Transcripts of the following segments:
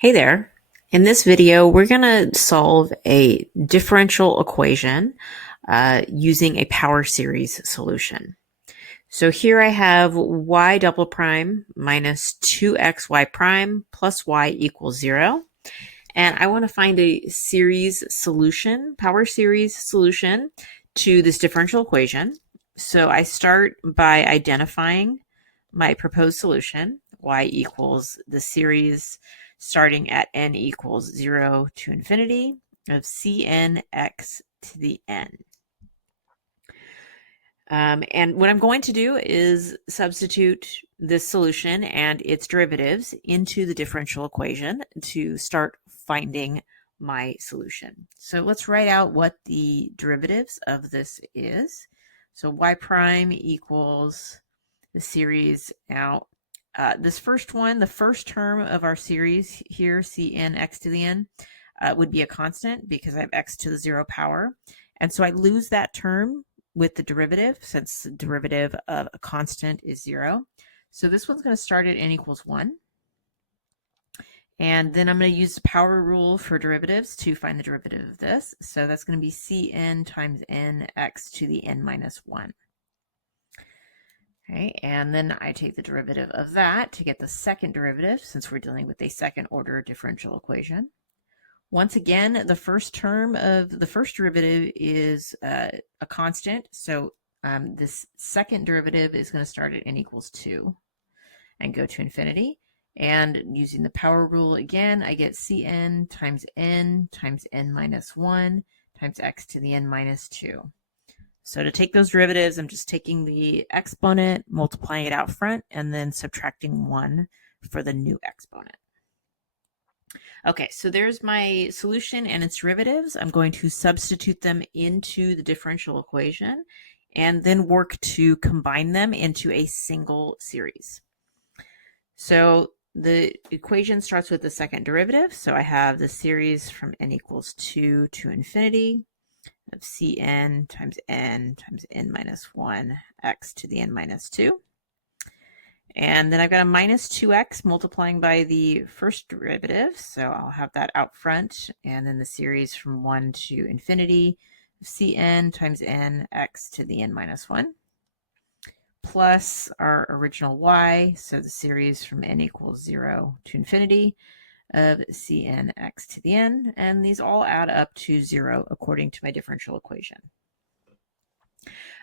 Hey there. In this video, we're going to solve a differential equation using a power series solution. So here I have y double prime minus 2xy prime plus y equals 0. And I want to find a series solution, power series solution to this differential equation. So I start by identifying my proposed solution, y equals the series starting at n equals 0 to infinity of Cn x to the n. And what I'm going to do is substitute this solution and its derivatives into the differential equation to start finding my solution. So let's write out what the derivatives of this is. So y prime equals the series out. This first one, the first term of our series here, Cn x to the n, would be a constant because I have x to the 0 power. And so I lose that term with the derivative, since the derivative of a constant is 0. So this one's going to start at n equals 1. And then I'm going to use the power rule for derivatives to find the derivative of this. So that's going to be Cn times n x to the n minus 1. Okay, and then I take the derivative of that to get the second derivative, since we're dealing with a second order differential equation. Once again, the first term of the first derivative is a constant, so this second derivative is going to start at n equals 2 and go to infinity. And using the power rule again, I get Cn times n minus 1 times x to the n minus 2. So to take those derivatives, I'm just taking the exponent, multiplying it out front, and then subtracting 1 for the new exponent. Okay, so there's my solution and its derivatives. I'm going to substitute them into the differential equation and then work to combine them into a single series. So the equation starts with the second derivative. So I have the series from n equals 2 to infinity of Cn times n minus 1 x to the n minus 2. And then I've got a minus 2x multiplying by the first derivative, so I'll have that out front, and then the series from 1 to infinity of Cn times n x to the n minus 1, plus our original y, so the series from n equals 0 to infinity of Cn x to the n, and these all add up to 0 according to my differential equation.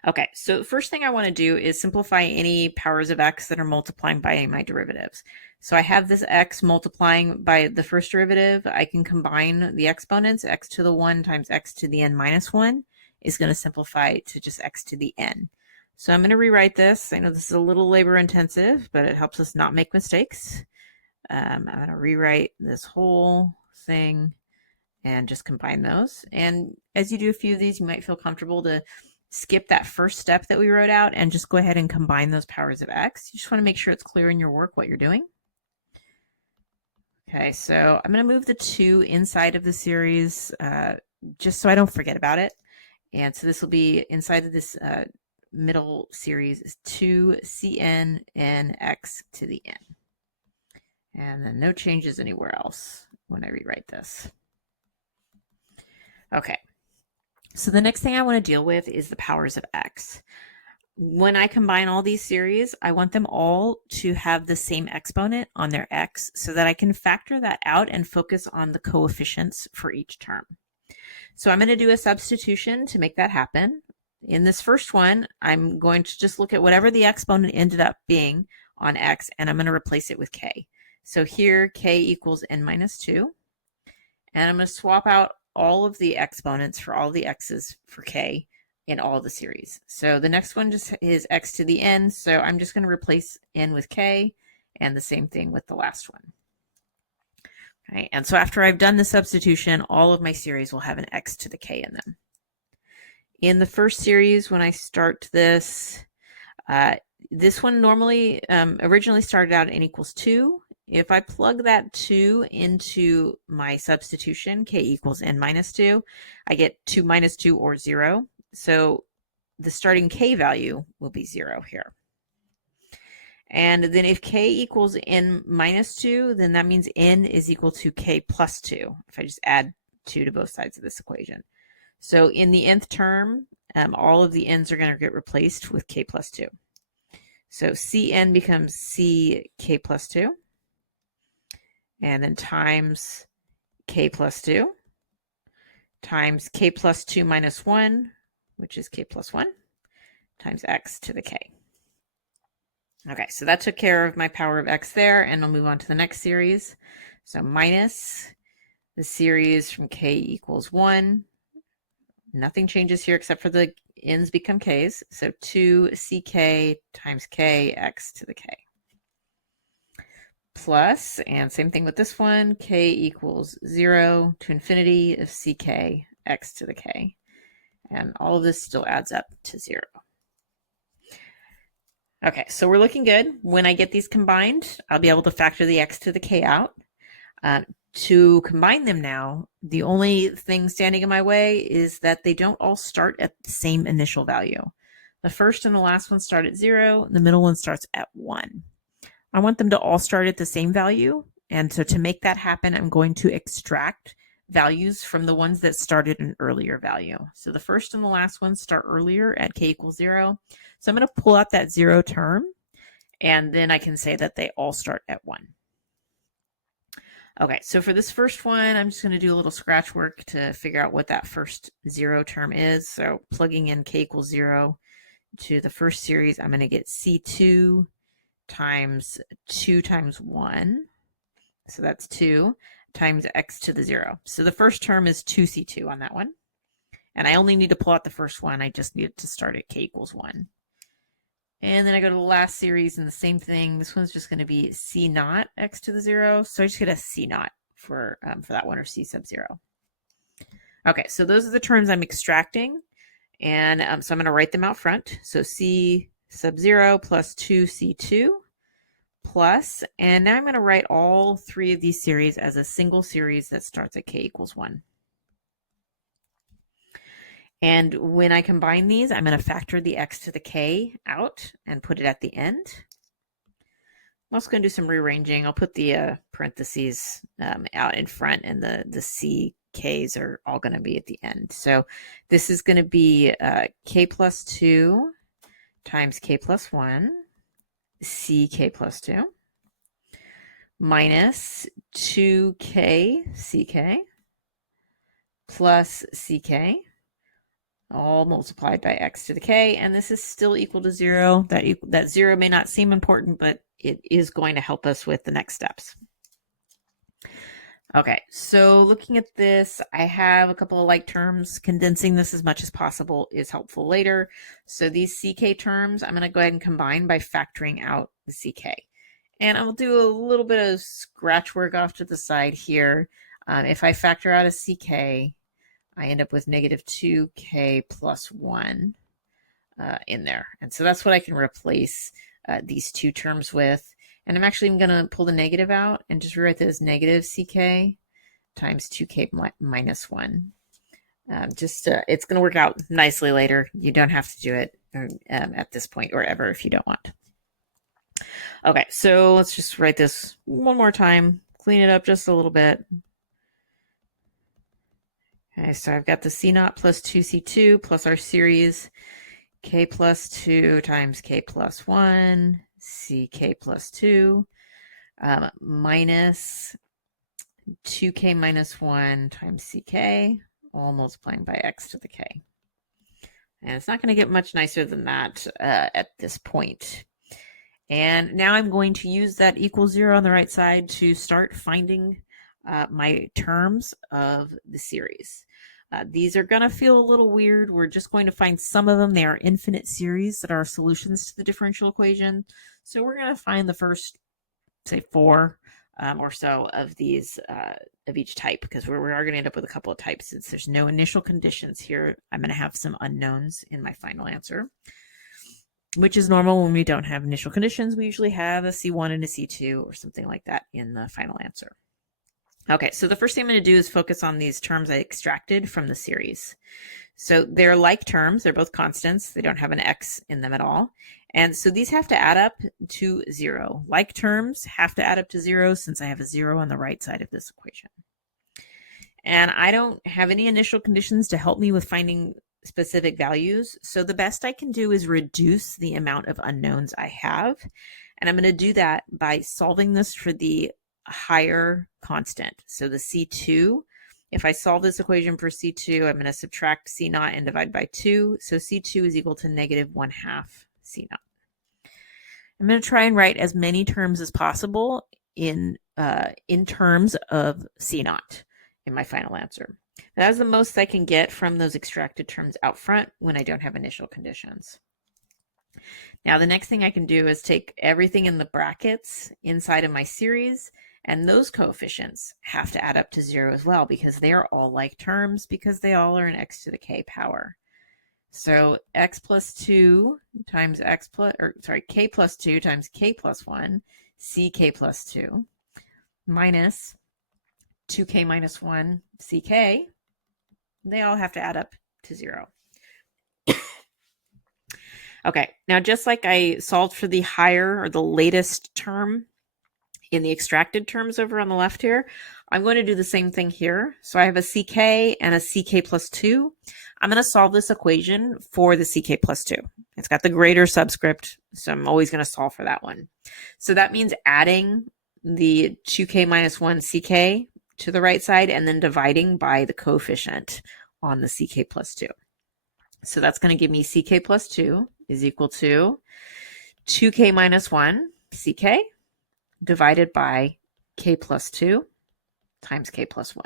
Okay, so the first thing I want to do is simplify any powers of x that are multiplying by my derivatives. So I have this x multiplying by the first derivative. I can combine the exponents. X to the 1 times x to the n minus 1 is going to simplify to just x to the n. So I'm going to rewrite this. I know this is a little labor intensive, but it helps us not make mistakes. I'm going to rewrite this whole thing and just combine those. And as you do a few of these, you might feel comfortable to skip that first step that we wrote out and just go ahead and combine those powers of x. You just want to make sure it's clear in your work what you're doing. Okay, so I'm going to move the 2 inside of the series just so I don't forget about it. And so this will be inside of this middle series is 2Cn n x to the n. And then no changes anywhere else when I rewrite this. Okay. So the next thing I want to deal with is the powers of x. When I combine all these series, I want them all to have the same exponent on their x so that I can factor that out and focus on the coefficients for each term. So I'm going to do a substitution to make that happen. In this first one, I'm going to just look at whatever the exponent ended up being on x, and I'm going to replace it with k. So here, k equals n minus 2. And I'm going to swap out all of the exponents for all the x's for k in all the series. So the next one just is x to the n, so I'm just going to replace n with k, and the same thing with the last one. Okay, and so after I've done the substitution, all of my series will have an x to the k in them. In the first series, when I start this, this one normally originally started out at n equals 2. If I plug that 2 into my substitution, k equals n minus 2, I get 2 minus 2 or 0. So the starting k value will be 0 here. And then if k equals n minus 2, then that means n is equal to k plus 2, if I just add 2 to both sides of this equation. So in the nth term, all of the n's are going to get replaced with k plus 2. So Cn becomes Ck plus 2, and then times k plus 2, times k plus 2 minus 1, which is k plus 1, times x to the k. Okay, so that took care of my power of x there, and I'll move on to the next series. So minus the series from k equals 1. Nothing changes here except for the n's become k's. So 2ck times k x to the k. Plus, and same thing with this one, k equals 0 to infinity of ck x to the k. And all of this still adds up to 0. Okay, so we're looking good. When I get these combined, I'll be able to factor the x to the k out. To combine them now, the only thing standing in my way is that they don't all start at the same initial value. The first and the last one start at 0, the middle one starts at 1. I want them to all start at the same value, and so to make that happen, I'm going to extract values from the ones that started an earlier value. So the first and the last ones start earlier at k equals 0. So I'm going to pull out that 0 term, and then I can say that they all start at 1. Okay, so for this first one, I'm just going to do a little scratch work to figure out what that first 0 term is. So plugging in k equals 0 to the first series, I'm going to get C2 times 2 times 1. So that's 2 times x to the 0. So the first term is 2C2 on that one. And I only need to pull out the first one. I just need to start at k equals 1. And then I go to the last series and the same thing. This one's just going to be C naught x to the 0. So I just get a C naught for that one, or C sub 0. Okay, so those are the terms I'm extracting. And so I'm going to write them out front. So C sub 0 plus 2C2 plus, and now I'm going to write all 3 of these series as a single series that starts at k equals 1. And when I combine these, I'm going to factor the x to the k out and put it at the end. I'm also going to do some rearranging. I'll put the parentheses out in front, and the ck's are all going to be at the end. So this is going to be k plus 2 times k plus 1, ck plus 2, minus 2k ck plus ck, all multiplied by x to the k, and this is still equal to 0. That 0 may not seem important, but it is going to help us with the next steps. Okay, so looking at this, I have a couple of like terms. Condensing this as much as possible is helpful later. So these ck terms, I'm going to go ahead and combine by factoring out the ck. And I'll do a little bit of scratch work off to the side here. If I factor out a ck, I end up with negative 2k plus 1 in there. And so that's what I can replace these two terms with. And I'm actually going to pull the negative out and just rewrite this as negative ck times 2k minus 1. It's going to work out nicely later. You don't have to do it at this point or ever if you don't want. Okay, so let's just write this one more time, clean it up just a little bit. Okay, so I've got the C naught plus 2C2 plus our series k plus 2 times k plus 1, ck plus 2, minus 2k minus 1 times ck, all multiplying by x to the k. And it's not going to get much nicer than that at this point. And now I'm going to use that equals 0 on the right side to start finding my terms of the series. These are going to feel a little weird. We're just going to find some of them. They are infinite series that are solutions to the differential equation. So we're going to find the first, say, 4 or so of these of each type, because we are going to end up with a couple of types. Since there's no initial conditions here, I'm going to have some unknowns in my final answer, which is normal when we don't have initial conditions. We usually have a C1 and a C2 or something like that in the final answer. Okay, so the first thing I'm going to do is focus on these terms I extracted from the series. So they're like terms, they're both constants, they don't have an x in them at all. And so these have to add up to 0. Like terms have to add up to 0 since I have a 0 on the right side of this equation. And I don't have any initial conditions to help me with finding specific values. So the best I can do is reduce the amount of unknowns I have. And I'm going to do that by solving this for the higher constant. So the C2, if I solve this equation for C2, I'm going to subtract C naught and divide by 2. So C2 is equal to negative 1/2 C naught. I'm going to try and write as many terms as possible in terms of C naught in my final answer. That's the most I can get from those extracted terms out front when I don't have initial conditions. Now, the next thing I can do is take everything in the brackets inside of my series, and those coefficients have to add up to 0 as well because they are all like terms because they all are an x to the k power. So x plus 2 times k plus 2 times k plus 1, ck plus 2, minus 2k minus 1, ck, they all have to add up to 0. Okay, now just like I solved for the higher or the latest term in the extracted terms over on the left here, I'm going to do the same thing here. So I have a ck and a ck plus 2. I'm going to solve this equation for the ck plus 2. It's got the greater subscript, so I'm always going to solve for that one. So that means adding the 2k minus 1 ck to the right side and then dividing by the coefficient on the ck plus 2. So that's going to give me ck plus 2 is equal to 2k minus 1 ck divided by k plus 2 times k plus 1.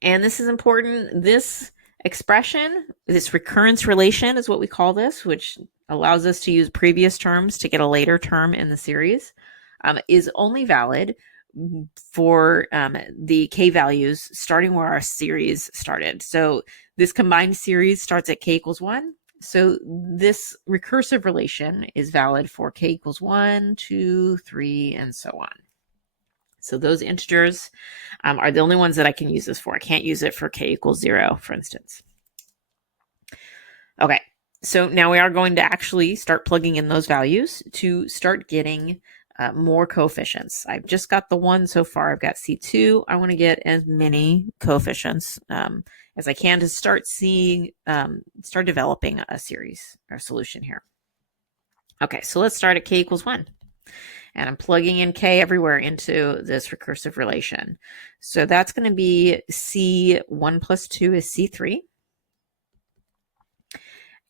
And this is important. This expression, this recurrence relation is what we call this, which allows us to use previous terms to get a later term in the series, is only valid for the k values starting where our series started. So this combined series starts at k equals 1. So this recursive relation is valid for k equals 1, 2, 3, and so on. So those integers are the only ones that I can use this for. I can't use it for k equals 0, for instance. Okay, so now we are going to actually start plugging in those values to start getting more coefficients. I've just got the 1 so far. I've got C2. I want to get as many coefficients as I can to start developing a series or solution here. Okay, so let's start at k equals 1. And I'm plugging in k everywhere into this recursive relation. So that's going to be C1 plus 2 is C3.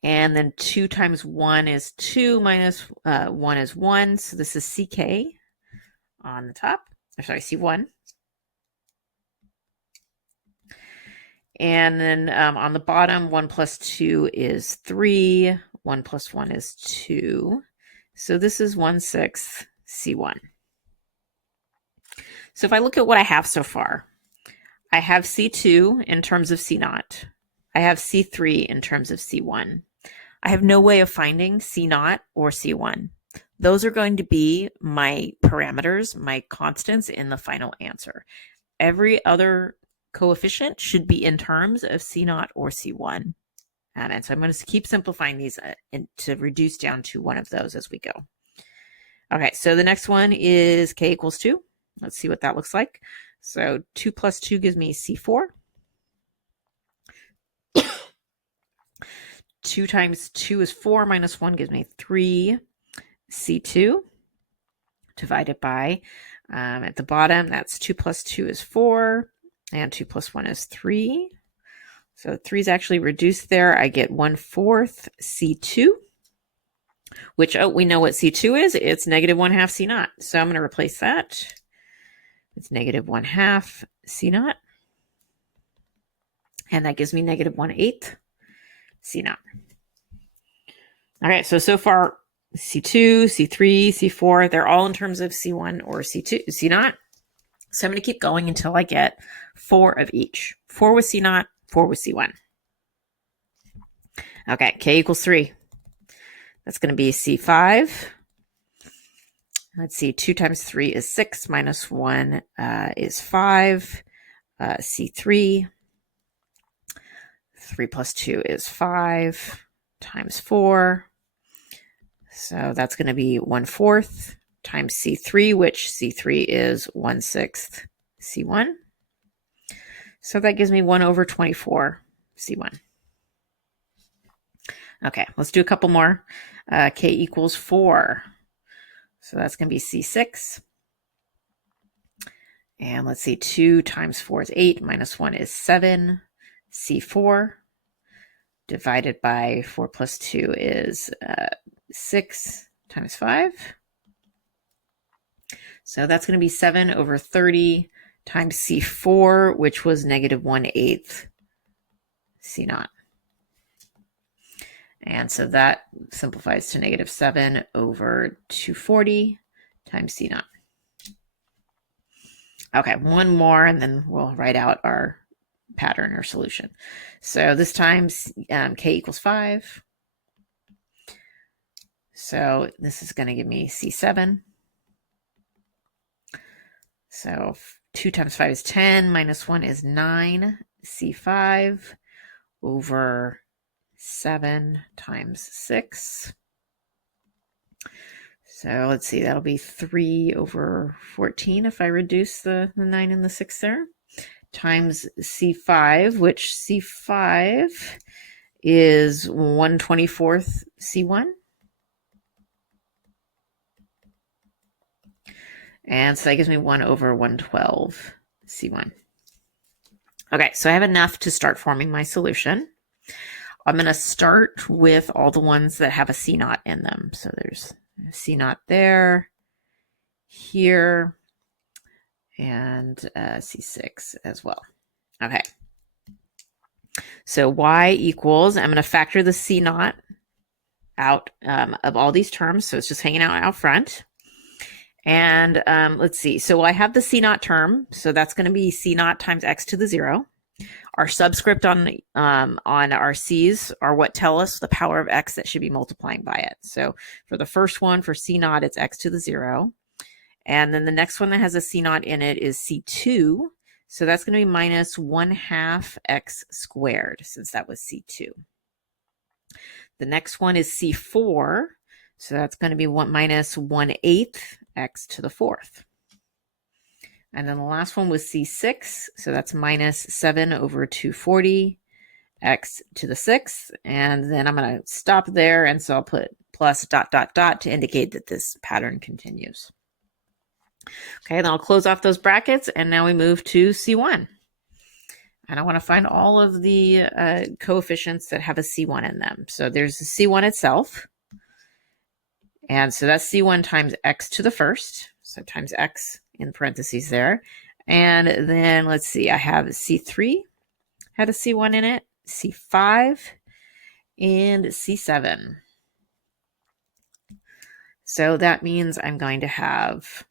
And then 2 times 1 is 2 minus 1 is 1. So this is ck on the top. Or sorry, C1. And then on the bottom, 1 plus 2 is 3. 1 plus 1 is 2. So this is 1/6 C1. So if I look at what I have so far, I have C2 in terms of C0. I have C3 in terms of C1. I have no way of finding C0 or C1. Those are going to be my parameters, my constants in the final answer. Every other coefficient should be in terms of C0 or C1. And so I'm going to keep simplifying these to reduce down to one of those as we go. Okay, so the next one is k equals 2. Let's see what that looks like. So 2 plus 2 gives me C4. 2 times 2 is 4 minus 1 gives me 3 C2 divided by, at the bottom, that's 2 plus 2 is 4 and 2 plus 1 is 3. So 3 is actually reduced there. I get 1/4 C2, which we know what C2 is. It's negative 1/2 C0. So I'm going to replace that. It's negative 1/2 C0. And that gives me negative 1/8 C0. Okay, so far C2, C3, C4, they're all in terms of C1 or C2, C0. So I'm going to keep going until I get 4 of each. 4 with C0, 4 with C1. Okay, k equals 3. That's going to be C5. Let's see, 2 times 3 is 6, minus 1 is 5. C3, 3 plus 2 is 5 times 4. So that's going to be 1/4 times C3, which C3 is 1/6 C1. So that gives me 1/24 C1. Okay, let's do a couple more. K equals 4. So that's going to be C6. And let's see, 2 times 4 is 8, minus 1 is 7, C4, divided by 4 plus 2 is 6 times 5. So that's going to be 7/30 times C4, which was negative 1/8 C0. And so that simplifies to negative 7/240 times C0. Okay, one more, and then we'll write out our pattern or solution. So this time K equals 5. So this is going to give me C7. So 2 times 5 is 10, minus 1 is 9, C5 over 7 times 6. So let's see, that'll be 3/14 if I reduce the 9 and the 6 there, times C5, which C5 is 1/24 C1. And so that gives me 1/112 C1. Okay, so I have enough to start forming my solution. I'm going to start with all the ones that have a C0 in them. So there's a C0 there, here, and C6 as well. Okay. So Y equals, I'm going to factor the C0 out of all these terms. So it's just hanging out front. And let's see. So I have the C0 term. So that's going to be C0 times x to the 0. Our subscript on our C's are what tell us the power of x that should be multiplying by it. So for the first one, for C0, it's x to the 0. And then the next one that has a C0 in it is C2. So that's going to be minus 1/2 x squared, since that was C2. The next one is C4. So that's going to be minus 1/8 x to the 4th. And then the last one was C6. So that's minus 7/240 x to the 6th. And then I'm going to stop there. And so I'll put plus ... to indicate that this pattern continues. Okay, then I'll close off those brackets. And now we move to C1. And I want to find all of the coefficients that have a C1 in them. So there's the C1 itself. And so that's C1 times x to the 1st. So times x in parentheses there. And then let's see, I have C3 had a C1 in it, C5, and C7. So that means I'm going to have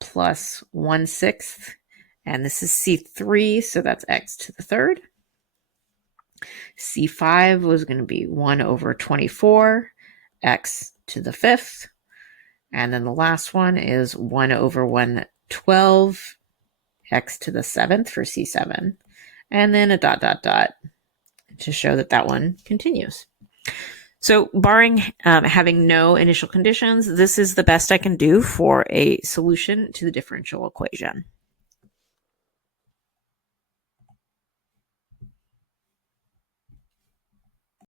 plus 1/6. And this is C3, so that's x to the 3rd. C5 was going to be 1/24 x to the 5th. And then the last one is 1/112 x to the 7th for C7. And then a ... to show that that one continues. So barring having no initial conditions, this is the best I can do for a solution to the differential equation.